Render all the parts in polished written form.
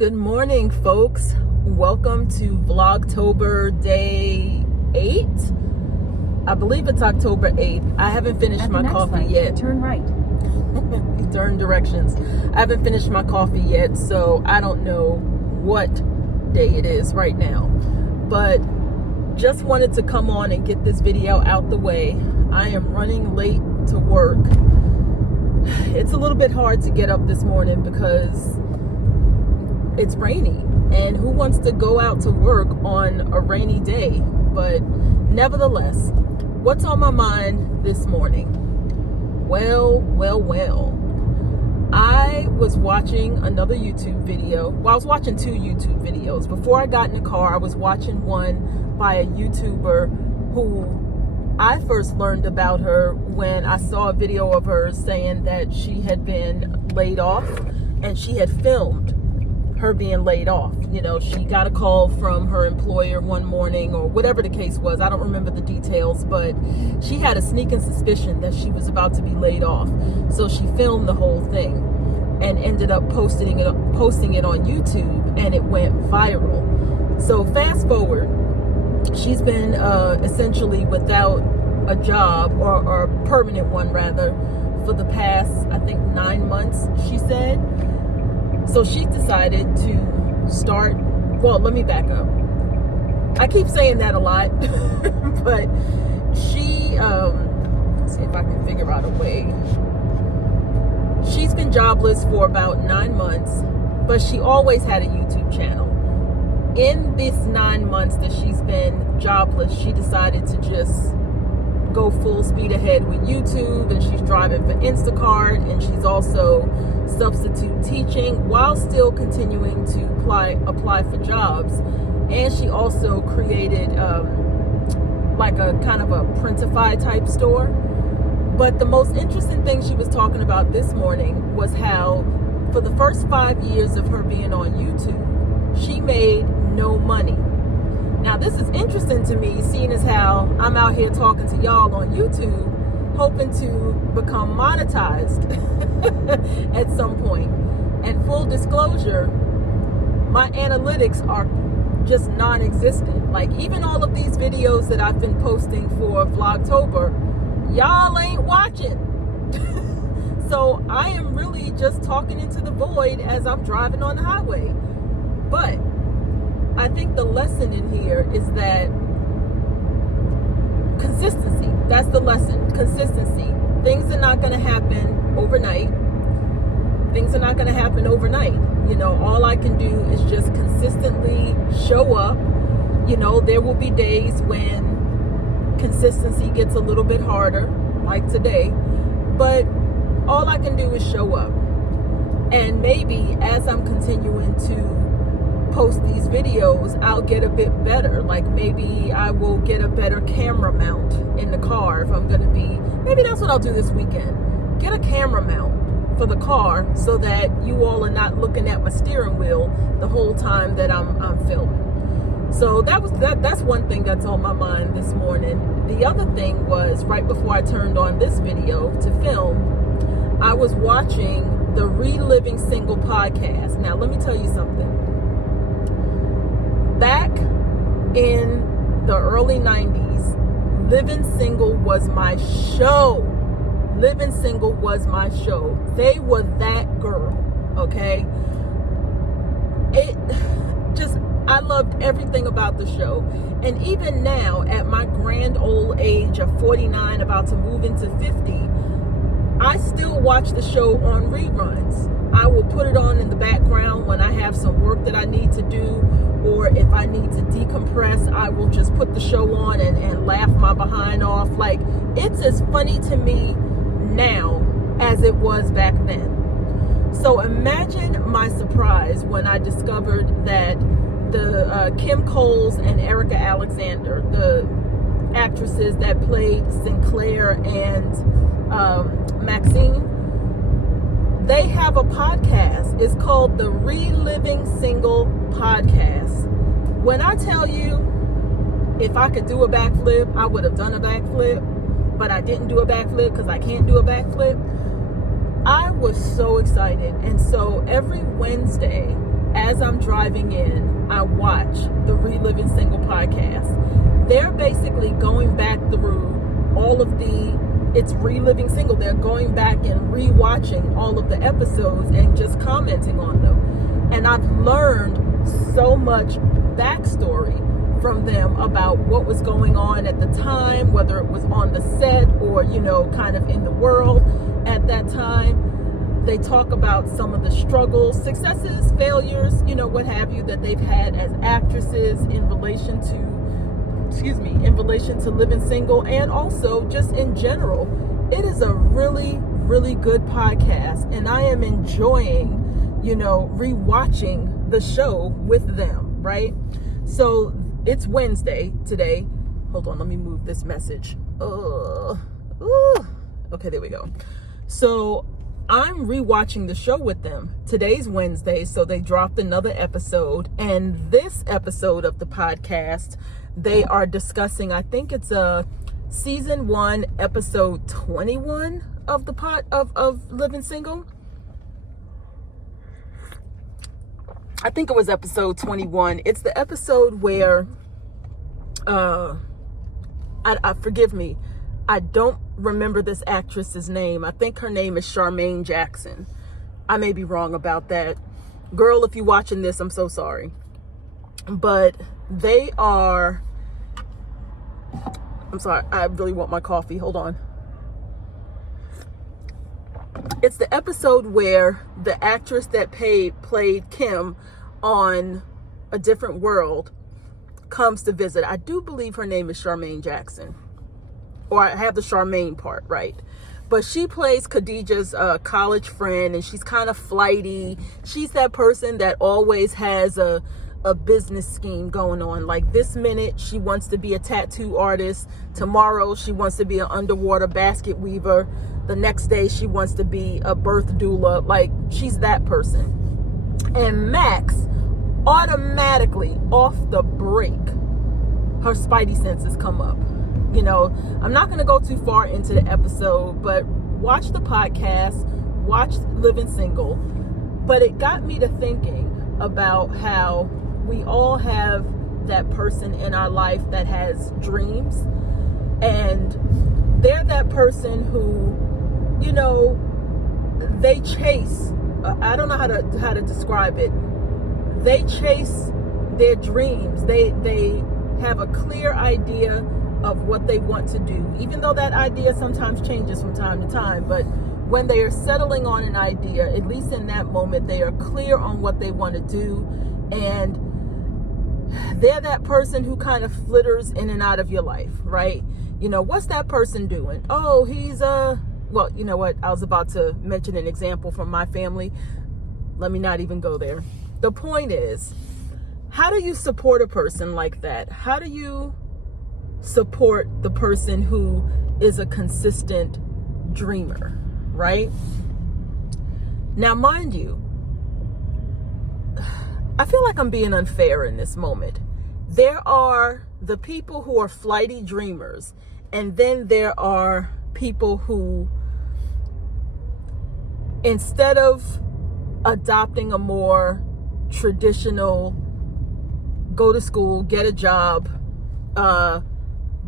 Good morning, folks. Welcome to Vlogtober day 8. I believe it's October 8th. I haven't finished my coffee yet. Turn right. Turn directions. I haven't finished my coffee yet, so I don't know what day it is right now. But just wanted to come on and get this video out the way. I am running late to work. It's a little bit hard to get up this morning because it's rainy, and who wants to go out to work on a rainy day? But nevertheless, what's on my mind this morning? Well, I was watching another YouTube video. Well, I was watching two YouTube videos. Before I got in the car, I was watching one by a YouTuber who I first learned about her when I saw a video of her saying that she had been laid off, and she had filmed her being laid off. You know, she got a call from her employer one morning, or whatever the case was. I don't remember the details, but she had a sneaking suspicion that she was about to be laid off. So she filmed the whole thing and ended up posting it on YouTube, and it went viral. So fast forward, she's been essentially without a job, or a permanent one rather, for the past, I think, 9 months, she said. So she decided to start, well, let me back up. I keep saying that a lot, but she, let's see if I can figure out a way. She's been jobless for about 9 months, but she always had a YouTube channel. In this 9 months that she's been jobless, she decided to just go full speed ahead with YouTube, and she's driving for Instacart, and she's also substitute teaching while still continuing to apply for jobs. And she also created like a kind of a Printify type store. But the most interesting thing she was talking about this morning was how for the first 5 years of her being on YouTube, she made no money. Now, this is interesting to me, seeing as how I'm out here talking to y'all on YouTube, hoping to become monetized at some point. And full disclosure, my analytics are just non-existent. Like, even all of these videos that I've been posting for Vlogtober, y'all ain't watching. So I am really just talking into the void as I'm driving on the highway. But I think the lesson in here is that consistency. That's the lesson. Consistency. Things are not going to happen overnight. Things are not going to happen overnight. You know, all I can do is just consistently show up. You know, there will be days when consistency gets a little bit harder, like today. But all I can do is show up. And maybe as I'm continuing to post these videos, I'll get a bit better. Like, maybe I will get a better camera mount in the car if I'm going to be, maybe that's what I'll do this weekend. Get a camera mount for the car so that you all are not looking at my steering wheel the whole time that I'm filming. So that's one thing that's on my mind this morning. The other thing was, right before I turned on this video to film, I was watching the Reliving Single podcast. Now, let me tell you something. Back in the early 90s, Living Single was my show. Living Single was my show. They were that girl, okay? I loved everything about the show. And even now, at my grand old age of 49, about to move into 50, I still watch the show on reruns. I will put it on in the background when I have some work that I need to do, or if I need to decompress, I will just put the show on and laugh my behind off. Like, it's as funny to me now as it was back then. So imagine my surprise when I discovered that the Kim Coles and Erica Alexander, the actresses that played Sinclair and Maxine, they have a podcast. It's called the Reliving Single Podcast. When I tell you, if I could do a backflip, I would have done a backflip, but I didn't do a backflip because I can't do a backflip. I was so excited. And so every Wednesday, as as I'm driving in, I watch the Reliving Single podcast. They're basically going back through all of it's Reliving Single. They're going back and rewatching all of the episodes and just commenting on them. And I've learned so much backstory from them about what was going on at the time, whether it was on the set or, kind of in the world at that time. They talk about some of the struggles, successes, failures, what have you, that they've had as actresses in relation to living single, and also just in general. It is a really, really good podcast, and I am enjoying, rewatching the show with them, right? So it's Wednesday today. Hold on, let me move this message. Okay, there we go. So I'm rewatching the show with them. Today's Wednesday, so they dropped another episode. And this episode of the podcast, they are discussing, I think it's season 1, episode 21 of of Living Single. I think it was episode 21. It's the episode where, forgive me, I don't remember this actress's name. I think her name is Charmaine Jackson. I may be wrong about that. Girl, if you're watching this, I'm so sorry. But they are... I'm sorry, I really want my coffee. Hold on. It's the episode where the actress that played Kim on A Different World comes to visit. I do believe her name is Charmaine Jackson. Or I have the Charmaine part, right? But she plays Khadijah's college friend, and she's kind of flighty. She's that person that always has a business scheme going on. Like this minute, she wants to be a tattoo artist. Tomorrow, she wants to be an underwater basket weaver. The next day, she wants to be a birth doula. Like, she's that person. And Max, automatically, off the break, her spidey senses come up. I'm not going to go too far into the episode, but watch the podcast, watch Living Single. But it got me to thinking about how we all have that person in our life that has dreams, and they're that person who, they chase, I don't know how to describe it. They chase their dreams. They have a clear idea of what they want to do, even though that idea sometimes changes from time to time. But when they are settling on an idea, at least in that moment, they are clear on what they want to do. And they're that person who kind of flitters in and out of your life, right? What's that person doing? Oh, he's well, you know what? I was about to mention an example from my family. Let me not even go there. The point is, how do you support a person like that? How do you support the person who is a consistent dreamer, right? Now, mind you, I feel like I'm being unfair in this moment. There are the people who are flighty dreamers, and then there are people who, instead of adopting a more traditional, go to school, get a job,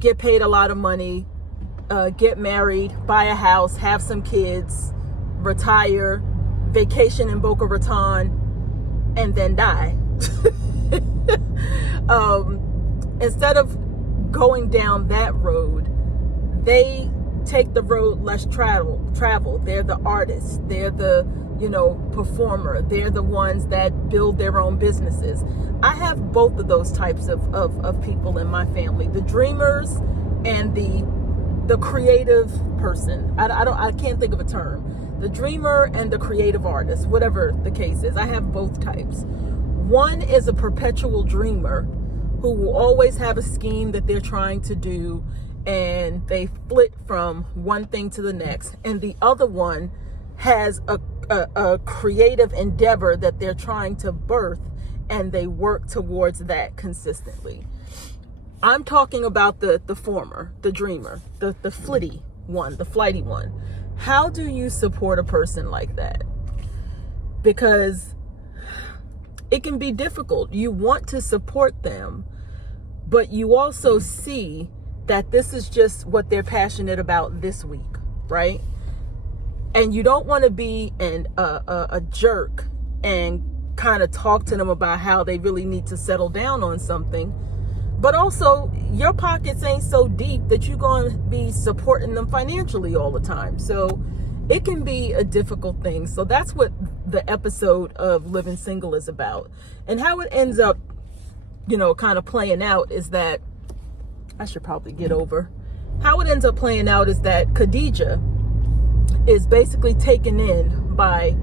get paid a lot of money, get married, buy a house, have some kids, retire, vacation in Boca Raton, and then die. Instead of going down that road, they take the road less traveled. They're the artists. They're the, performer. They're the ones that build their own businesses. I have both of those types of people in my family, the dreamers and the creative person. I can't think of a term. The dreamer and the creative artist, whatever the case is. I have both types. One is a perpetual dreamer who will always have a scheme that they're trying to do, and they flit from one thing to the next. And the other one has a creative endeavor that they're trying to birth, and they work towards that consistently. I'm talking about the former, the dreamer, the flitty one, the flighty one. How do you support a person like that? Because it can be difficult. You want to support them, but you also see that this is just what they're passionate about this week, right? And you don't want to be a jerk and kind of talk to them about how they really need to settle down on something. But also, your pockets ain't so deep that you're going to be supporting them financially all the time. So it can be a difficult thing. So that's what the episode of Living Single is about. And how it ends up, kind of playing out is that, I should probably get over. How it ends up playing out is that Khadijah is basically taken in by,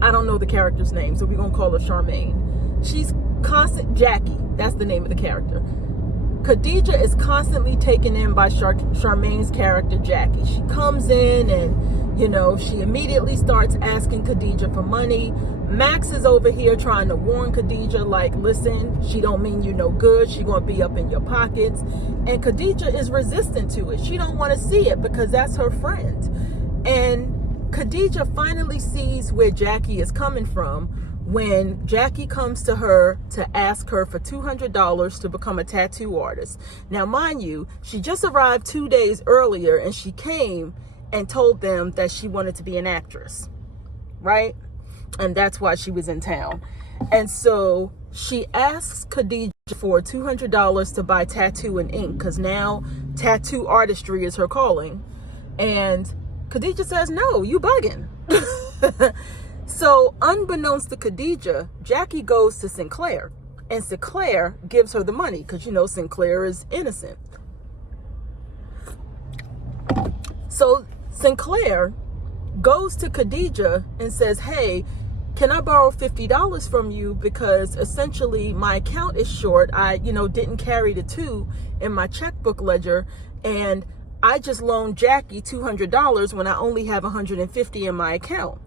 I don't know the character's name, so we're going to call her Charmaine. She's Jackie, that's the name of the character. Khadijah is constantly taken in by Charmaine's character, Jackie. She comes in and, she immediately starts asking Khadijah for money. Max is over here trying to warn Khadijah, like, listen, she don't mean you no good. She gonna be up in your pockets. And Khadijah is resistant to it. She don't want to see it because that's her friend. And Khadijah finally sees where Jackie is coming from when Jackie comes to her to ask her for $200 to become a tattoo artist. Now, mind you, she just arrived 2 days earlier and she came and told them that she wanted to be an actress, right? And that's why she was in town. And so she asks Khadijah for $200 to buy tattoo and ink, because now tattoo artistry is her calling. And Khadijah says, no, you bugging. So unbeknownst to Khadijah, Jackie goes to Sinclair, and Sinclair gives her the money because, Sinclair is innocent. So Sinclair goes to Khadijah and says, hey, can I borrow $50 from you? Because essentially my account is short. I, didn't carry the 2 in my checkbook ledger, and I just loaned Jackie $200 when I only have $150 in my account.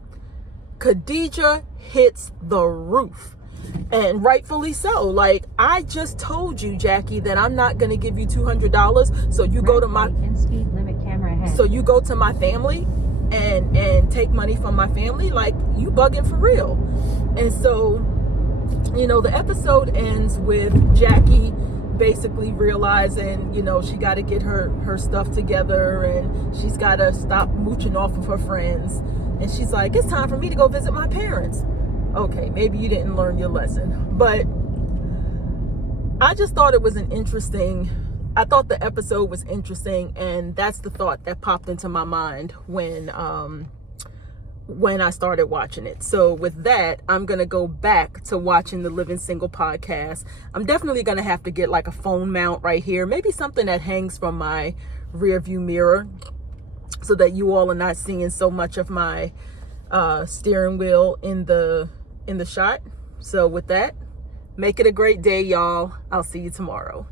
Khadijah hits the roof, and rightfully so. Like, I just told you, Jackie, that I'm not going to give you $200. So you go to my speed limit camera ahead. So you go to my family and take money from my family. Like, you bugging for real. And so, the episode ends with Jackie basically realizing, she got to get her stuff together, and she's got to stop mooching off of her friends. And she's like, it's time for me to go visit my parents. Okay, maybe you didn't learn your lesson. But I just thought it was I thought the episode was interesting. And that's the thought that popped into my mind when I started watching it. So with that, I'm going to go back to watching the Living Single podcast. I'm definitely going to have to get like a phone mount right here. Maybe something that hangs from my rear view mirror, so that you all are not seeing so much of my steering wheel in the shot. So with that, make it a great day, y'all. I'll see you tomorrow.